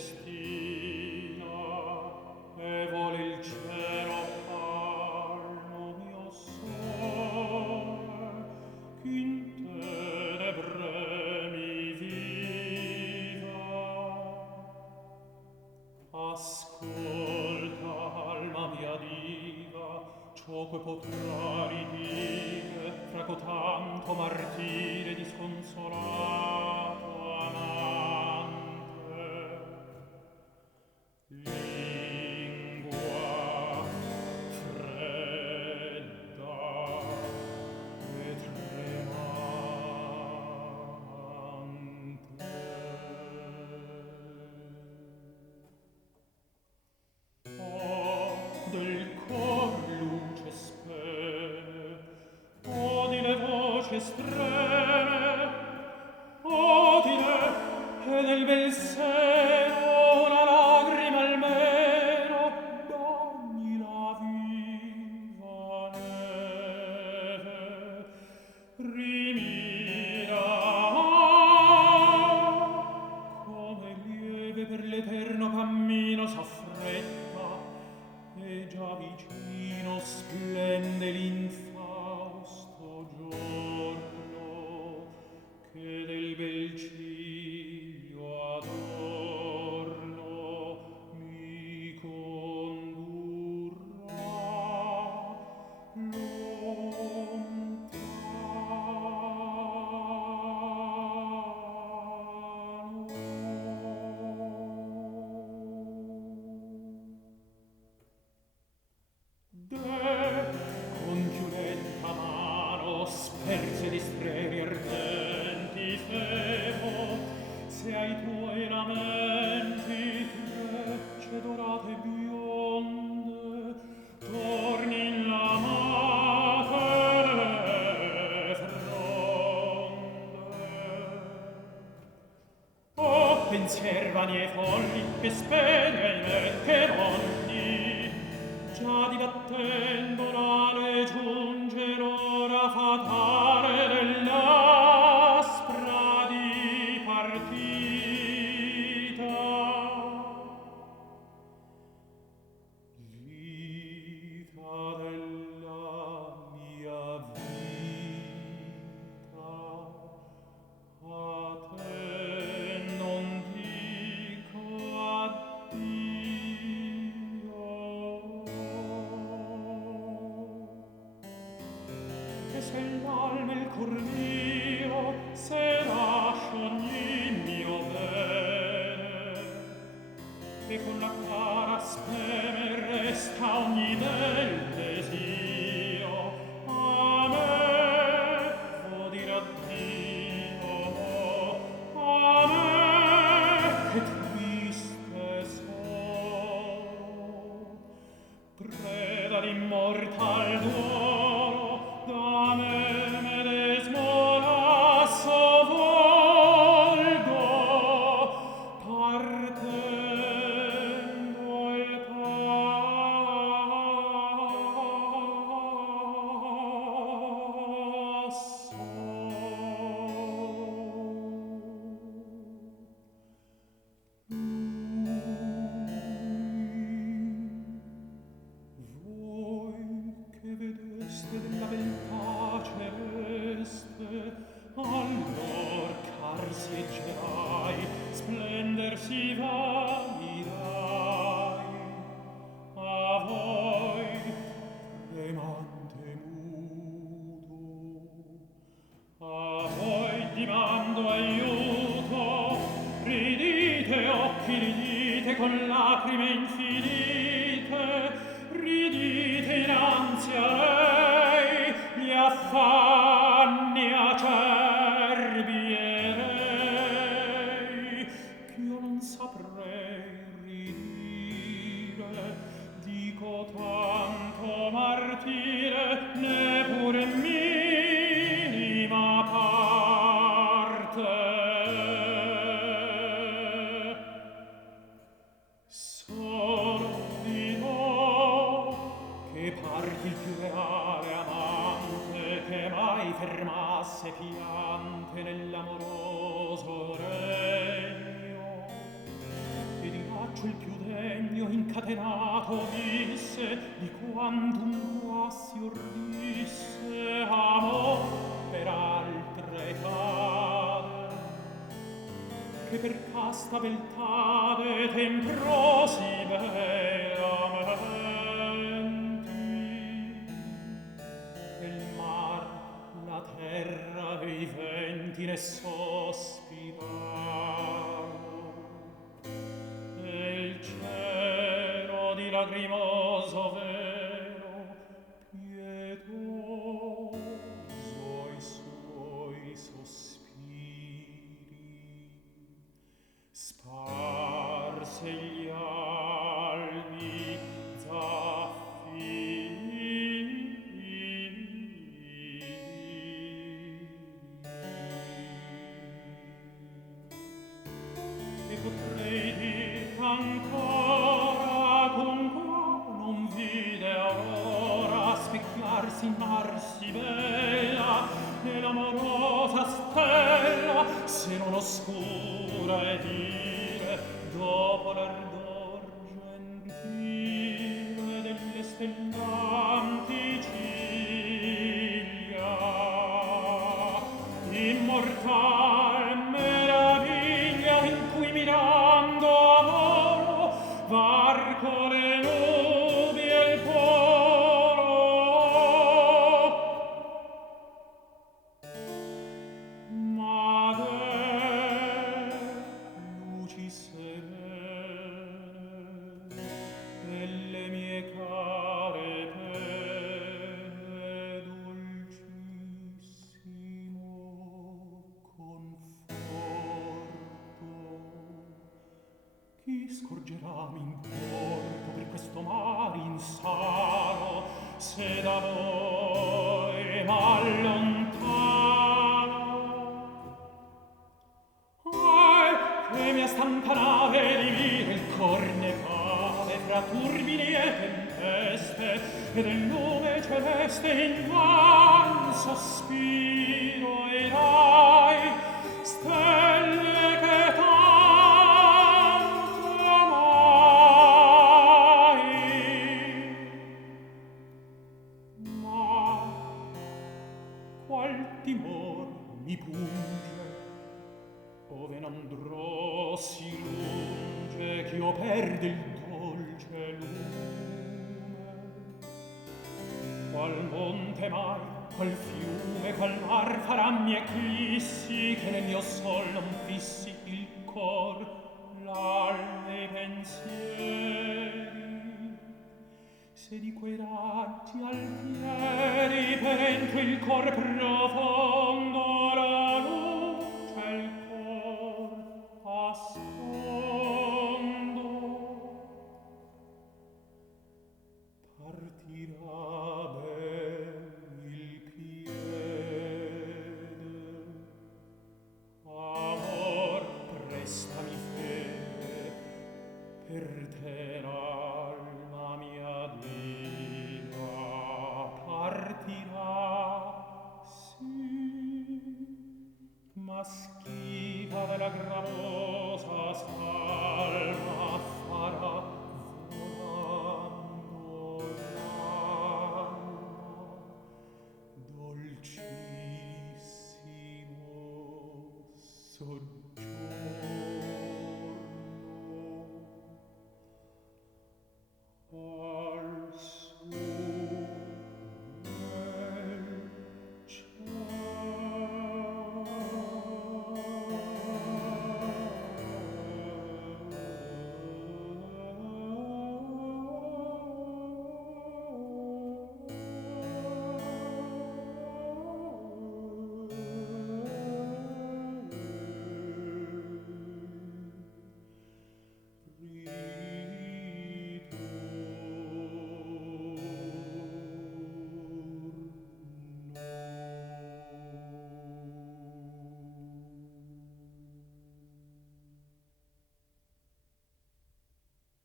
destina e vuole il cielo calmo mio sole ch'in tenebre mi viva. Ascolta, alma mia diva, ciò che potrà ridire fra cotanto martire disconsolato amante. Lingua fredda e tremante. Oh, del cor luce spene, odine voci estreme, odine e del bel seno una lagrima almeno bagni la viva neve. Rimira come lieve per l'eterno cammino s'affretta e già vicino splende l'infausto giorno che del bel ciglio adorno mi condurrà con chiudenta mano sperse di streri ardenti febo, se ai tuoi lamenti trecce dorate bionde torni in l'amate fronde. Oh, pensier vani e folli, che speri e che monni, già dibattendo l'ale giunge l'ora fatale dell'aspra dipartita. Vita della mia vita, a te non dico addio. E se l'alma e il cor mio se lascio ogni mio bene e con la cara speme resta ogni del desio, a me vo dir addio, a me che triste so, preda d'immortal duolo, da me medesmo lasso volgo, partendo il passo. Voi che vedeste della beltà celeste, allor carseggerai, splendersi valirai. A voi, tremante muto, a voi dimando aiuto, ridite occhi, ridite con lacrime infinite, ridite innanzi a lei gli affanni acerbi e rei, ch'io non saprei ridire, dico tanto martire, neppure minima parte. Sono dirò che parti il più reale amante che mai fermasse piante nell'amoroso regno ed braccio il più degno incatenato visse di quantum quasi ordisse amor per altre etade che per casta beltade temprosi beamenti e il mar, la terra e i venti ne sospirano e il cielo di lagrimoso velo pietoso i suoi sospiri sparse gli albi e potrei dir ancora con qua non vide aurora specchiarsi in mar si bella nell'amorosa stella se non oscura ed ire dopo l'ardor gentile delle stellanti ciglia immortal meraviglia in cui mirando amor varco le nubi e il polo ma luci serene delle mie care pene dolcissimo conforto chi scorgerà m'importo per questo mar insano se da voi m'allontana che mia stanca nave di vita il cor ne cade fra turbini e tempeste e del lume celeste invan sospiro e rai stelle che tanto amai ma qual timor mi punge ove n'andrò si lunge ch'io perde il dolce lume qual monte mai qual fiume qual mar farammi eclissi che nel mio sol non fissi il cor l'alme i pensieri se di quei raggi altieri per entro il cor profondo la luce il cor ascondo partirà ben il piede amor prestami fede per te l'alma mia diva partirà sì ma schiva della gramosa salma farà volando l'alma dolcissimo soggiorno